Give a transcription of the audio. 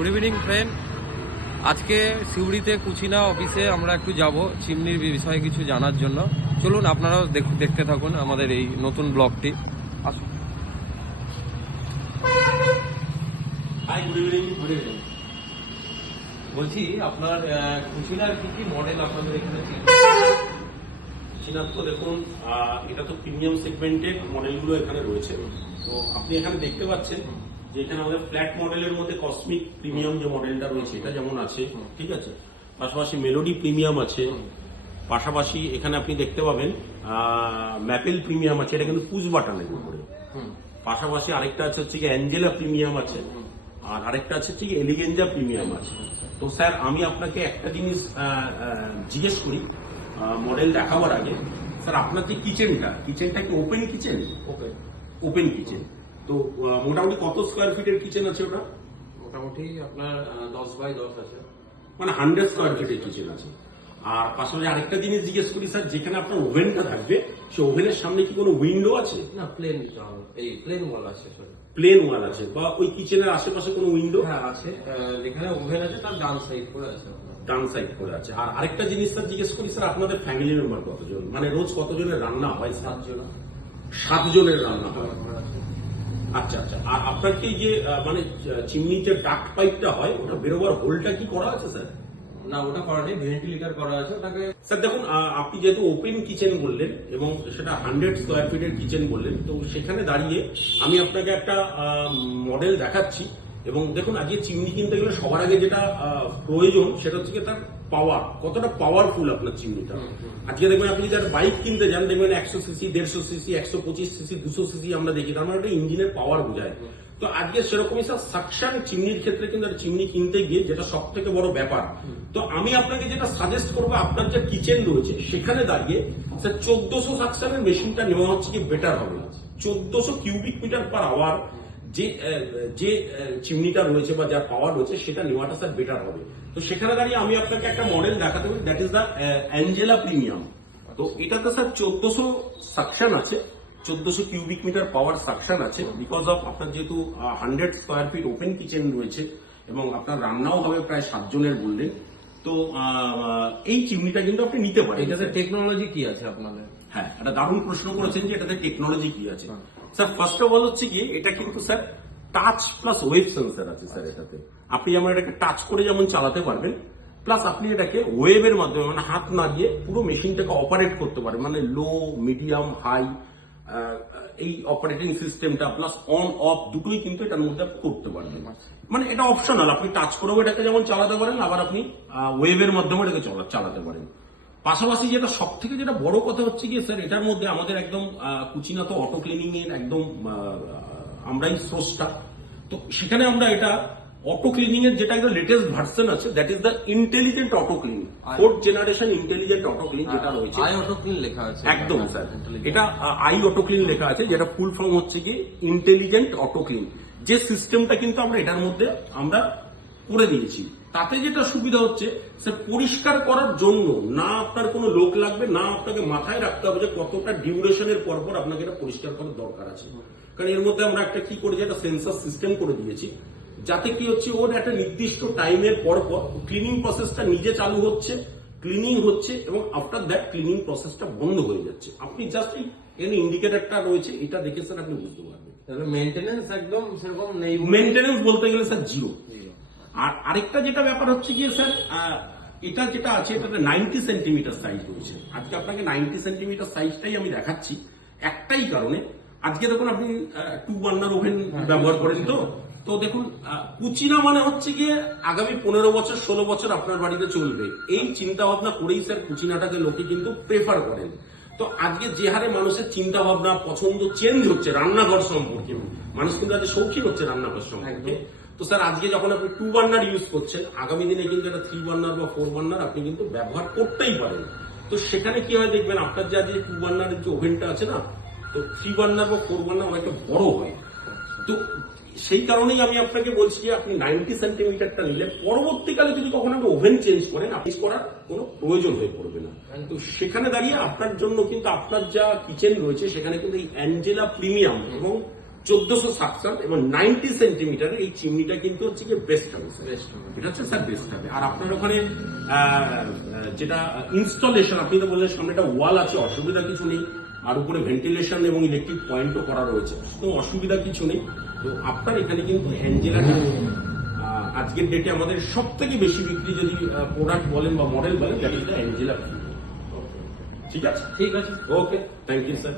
Good evening friend. আজকে সিউড়িতে কুচিনা অফিসে আমরা একটু যাব চিমনির বিষয়ে কিছু জানার জন্য। চলুন আপনারাও দেখতে থাকুন আমাদের এই নতুন ব্লগটি। আসুন। Hi, good evening. Good evening. বলছি আপনার কুচিনার কি কি মডেল আপনাদের এখানে ছিল? কুচিনার তো দেখুন, এটা তো প্রিমিয়াম সেগমেন্টের মডেলগুলো এখানে রয়েছে। তো আপনি এখানে দেখতে পাচ্ছেন যে এখানে আমাদের ফ্ল্যাট মডেলের মধ্যে কসমিক প্রিমিয়াম যে মডেলটা রয়েছে এটা যেমন আছে, ঠিক আছে। পাশাপাশি মেলোডি প্রিমিয়াম আছে, পাশাপাশি এখানে আপনি দেখতে পাবেন ম্যাপেল প্রিমিয়াম আছে, এটা কিন্তু পুশ বাটনের উপরে। পাশাপাশি আরেকটা আছে হচ্ছে কি অ্যাঞ্জেলা প্রিমিয়াম আছে, আর আরেকটা আছে হচ্ছে কি এলিগেঞ্জা প্রিমিয়াম আছে। তো স্যার আমি আপনাকে একটা জিনিস জিজ্ঞেস করি মডেল দেখাবার আগে। স্যার আপনার যে কিচেনটা কি ওপেন কিচেন? Open kitchen. তো মোটামুটি কত স্কোয়ার ফিটের কিচেন আছে ওটা? মোটামুটি আপনার 10x10 আছে, মানে 100 স্কোয়ার ফিটের কিচেন আছে। আর পাশাপাশি আরেকটা জিনিস জিজ্ঞেস করি স্যার, যেখানে আপনার ওভেনটা থাকবে সেই ওভেনের সামনে কি কোনো উইন্ডো আছে? না, প্লেন প্লেন ওয়াল আছে। প্লেন ওয়াল আছে, বা ওই কিচেনের আশেপাশে কোনো উইন্ডো? হ্যাঁ আছে, যেখানে ওভেন আছে তার ডান সাইড করে আছে। ডান সাইড করে আছে। আর আরেকটা জিনিস স্যার জিজ্ঞেস করি স্যার, আপনাদের ফ্যামিলি মেম্বার কতজন, মানে রোজ কতজনের রান্না হয়? 7 জন। 7 জনের রান্না হয়। আচ্ছা আচ্ছা। আর আপনার কি যে মানে চিমনিতে ডাক্ট পাইপটা হয় ওটা বেরোবার হোলটা কি করা আছে স্যার? না, ওটা করা নেই, ভেন্টিলেটর করা আছে ওটাকে। স্যার দেখুন, আপনি যেহেতু ওপেন কিচেন বললেন এবং সেটা 100 স্কোয়ার ফিটের কিচেন বললেন, তো সেখানে দাঁড়িয়ে আমি আপনাকে একটা মডেল দেখাচ্ছি। এবং দেখুন, আজকে চিমনি কিনতে গেলে সবার আগে যেটা প্রয়োজন সেটা হচ্ছে তার পাওয়ার, কতটা পাওয়ারফুল আপনার চিমনিটা। আজকে দেখবেন আপনি যদি একটা বাইক কিনতে যান, দেখবেন 100 সিসি, 150 সিসি, 125 সিসি, 200 সিসি আমরা দেখি, তার মানে একটা ইঞ্জিনের পাওয়ার বোঝায়। তো আজকে সেরকমই স্যার সাকশন চিমনির ক্ষেত্রে কিন্তু একটা চিমনি কিনতে গিয়ে যেটা সব থেকে বড় ব্যাপার। তো আমি আপনাকে যেটা সাজেস্ট করবো, আপনার যে কিচেন রয়েছে সেখানে দাঁড়িয়ে স্যার 1400 সাকশনের মেশিনটা নেওয়া হচ্ছে কি বেটার হবে। 1400 কিউবিক মিটার পার আওয়ার যে চিমনিটা রয়েছে বা যার পাওয়ার রয়েছে সেটা নেওয়াটা স্যার বেটার হবে। তো সেখানে দাঁড়িয়ে আমি আপনাকে একটা মডেল দেখাতে পারি, that is the Angela premium. তো এটাতে স্যার 1400 সাকশন আছে, 1400 কিউবিক মিটার পাওয়ার সাকশন আছে। বিকজ অফ আপনার যেহেতু 100 স্কোয়ার ফিট ওপেন কিচেন রয়েছে এবং আপনার রান্নাও হবে প্রায় 7 জনের বললেন, তো এই চিমনিটা কিন্তু আপনি নিতে পারেন। এটাতে টেকনোলজি কি আছে আপনাদের? হ্যাঁ, একটা দারুণ প্রশ্ন করেছেন যে এটাতে টেকনোলজি কি আছে। স্যার ফার্স্ট অফ অল হচ্ছে কি, এটা কিন্তু sir touch plus web sensor আছে স্যার এটাতে। আপনি যেমন এটাকে টাচ করে যেমন চালাতে পারবেন, প্লাস আপনি এটাকে ওয়েবের মাধ্যমে মানে হাত না দিয়ে পুরো মেশিনটাকে অপারেট করতে পারেন, মানে লো, মিডিয়াম, হাই এই অপারেটিং সিস্টেমটা প্লাস অন অফ দুটোই কিন্তু এটার মধ্যে করতে পারবেন। মানে এটা অপশনাল, আপনি টাচ করেও এটাকে যেমন চালাতে পারেন, আবার আপনি ওয়েবের মাধ্যমে এটাকে চালাতে পারেন। পাশাপাশি যেটা সব থেকে যেটা বড় কথা হচ্ছে কি স্যার, এটার মধ্যে আমাদের একদম কুচিনা তো অটো ক্লিনিং এর একদম আমরাই স্রষ্টা। তো সেখানে আমরা এটা অটো ক্লিনিং এর যেটা একটা লেটেস্ট ভার্সন আছে, that is the intelligent auto clean, 4th generation intelligent auto clean যেটা রয়েছে। আই অটো ক্লিন লেখা আছে একদম স্যার, এটা আই অটো ক্লিন লেখা আছে, যেটা ফুল ফর্ম হচ্ছে কি ইন্টেলিজেন্ট অটো ক্লিন। যে সিস্টেমটা কিন্তু আমরা এটার মধ্যে আমরা করে দিয়েছি, তাতে যেটা সুবিধা হচ্ছে স্যার, পরিষ্কার করার জন্য না আপনার কোনো লোক লাগবে, না আপনাকে মাথায় রাখতে হবে যে কতটা ডিউরেশনের পর পর আপনাকে এটা পরিষ্কার করার দরকার আছে। কারণ এর মধ্যে আমরা একটা কি করেছি, একটা সেন্সর সিস্টেম করে দিয়েছি, যাতে কি হচ্ছে ওর একটা নির্দিষ্ট টাইমের পর পর ক্লিনিং প্রসেসটা নিজে চালু হচ্ছে, ক্লিনিং হচ্ছে, এবং আফটার দ্যাট ক্লিনিং প্রসেসটা বন্ধ হয়ে যাচ্ছে। আপনি জাস্ট এই ইন্ডিকেটরটা রয়েছে, এটা দেখে স্যার আপনি বুঝতে পারবেন। মেইনটেনেন্স একদম সেরকম নেই, মেইনটেনেন্স বলতে গেলে স্যার জিরো। আর আরেকটা যেটা ব্যাপার হচ্ছে গিয়ে স্যার, এটা যেটা আছে এটাতে 90 সেন্টিমিটার সাইজ রয়েছে। আজকে আপনাকে 90 সেন্টিমিটার সাইজটাই আমি দেখাচ্ছি একটাই কারণে। আজকে দেখুন আপনি 2 বার্নার ওভেন ব্যবহার করেন, তো দেখুন কুচিনা মানে হচ্ছে গিয়ে আগামী 15 বছর 16 বছর আপনার বাড়িতে চলবে, এই চিন্তা ভাবনা করেই স্যার কুচিনাটাকে লোকে কিন্তু প্রেফার করেন। তো আজকে যে হারে মানুষের চিন্তা ভাবনা পছন্দ চেঞ্জ হচ্ছে রান্নাঘর সম্পর্কে, মানুষ কিন্তু আজকে শৌখিন হচ্ছে রান্নাঘর সম্পর্কে। তো স্যার আজকে যখন আপনি 2 বার্নার ইউজ করছেন, আগামী দিনে কিন্তু একটা 3 বার্নার বা 4 বার্নার আপনি কিন্তু ব্যবহার করতেই পারেন। তো সেখানে কি হয় দেখবেন, আপনার যে আজকে 2 বার্নারের যে ওভেনটা আছে না, তো 3 বার্নার বা 4 বার্নার অনেকটা বড় হয়। তো সেই কারণেই আমি আপনাকে বলছি যে আপনি 90 সেন্টিমিটারটা নিলে পরবর্তীকালে যদি কখনো আপনি ওভেন চেঞ্জ করেন, আপনি করার কোনো প্রয়োজন হয়ে পড়বে না। তো সেখানে দাঁড়িয়ে আপনার জন্য কিন্তু আপনার যা কিচেন রয়েছে সেখানে কিন্তু এই অ্যাঞ্জেলা প্রিমিয়াম এবং 1407 এবং 90 সেন্টিমিটারের এই চিমনিটা কিন্তু হচ্ছে কি বেস্ট হবে স্যার। Best হবে। এটা হচ্ছে স্যার বেস্ট হবে। আর আপনার ওখানে যেটা ইনস্টলেশন, আপনি তো বললেন সামনে একটা ওয়াল আছে, অসুবিধা কিছু নেই, আর উপরে ভেন্টিলেশন এবং ইলেকট্রিক পয়েন্টও করা রয়েছে, তো অসুবিধা কিছু নেই। তো আপনার এখানে কিন্তু অ্যাঞ্জেলাটা আজকের ডেটে আমাদের সব থেকে বেশি বিক্রি যদি প্রোডাক্ট বলেন বা মডেল বলেন, দ্যাট ইজ দ্য অ্যাঞ্জেলা। ঠিক আছে, ঠিক আছে। ওকে, থ্যাংক ইউ স্যার।